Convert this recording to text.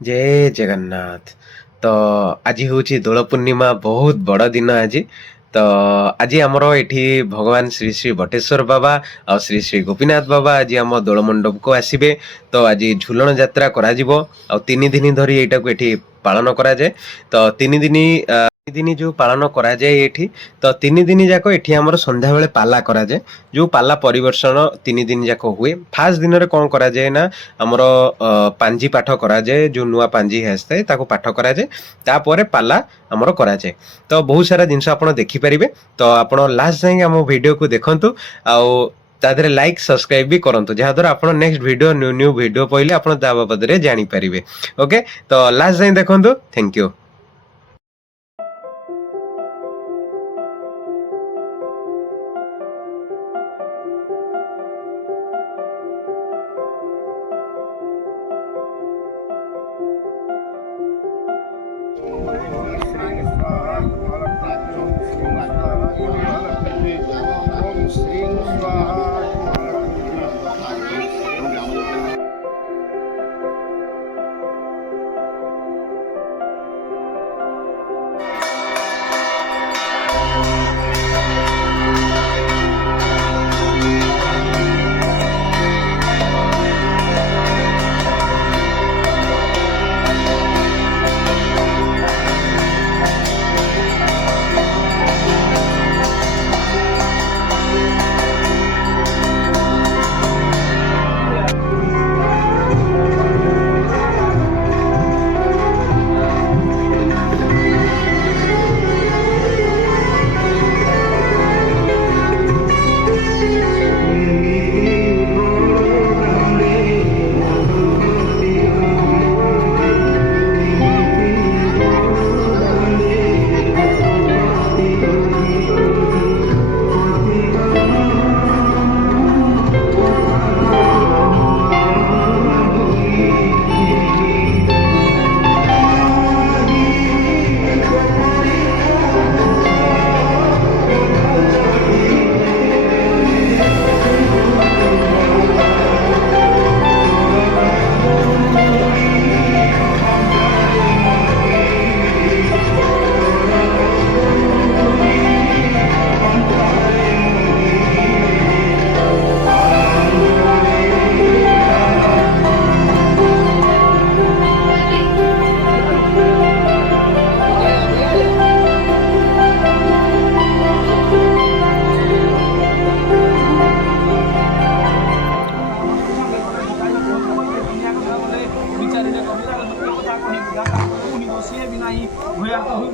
जय जगन्नाथ। तो आज हूँ दोल पूर्णिमा बहुत बड़ दिन आज। तो आज आमर ये भगवान श्री श्री बटेश्वर बाबा और श्री श्री गोपीनाथ बाबा आज आम दोल मंडप को आसबे। तो आज झूलन यात्रा करा आ 3 दिन धरी यहाँ को ये पालन करा जाए। तो 3 दिन जो पालन करा जाए ये, तो 3 दिन जाक ये आमर संध्या बेले पाला करा जाए। जो पाला परिवर्षण 3 दिन जाक हुए। फास्ट दिन में कौन करा जाए ना आमर पांजी पाठ करा जाए। जो नुआ पांजी आसता है पाठ करा जाए, तापर पाला आमर करा जाए। तो बहुत सारा जिनस आप देखिपारे। तो आप लास्ट जाए आम वीडियो को देखु आउ तादरे लाइक सब्सक्राइब भी करंतु, जहाद्वारा आप next video new new video पहले आप बाबद में जानीपारे। ओके, तो लास्ट जाए देखु। Thank you. भोले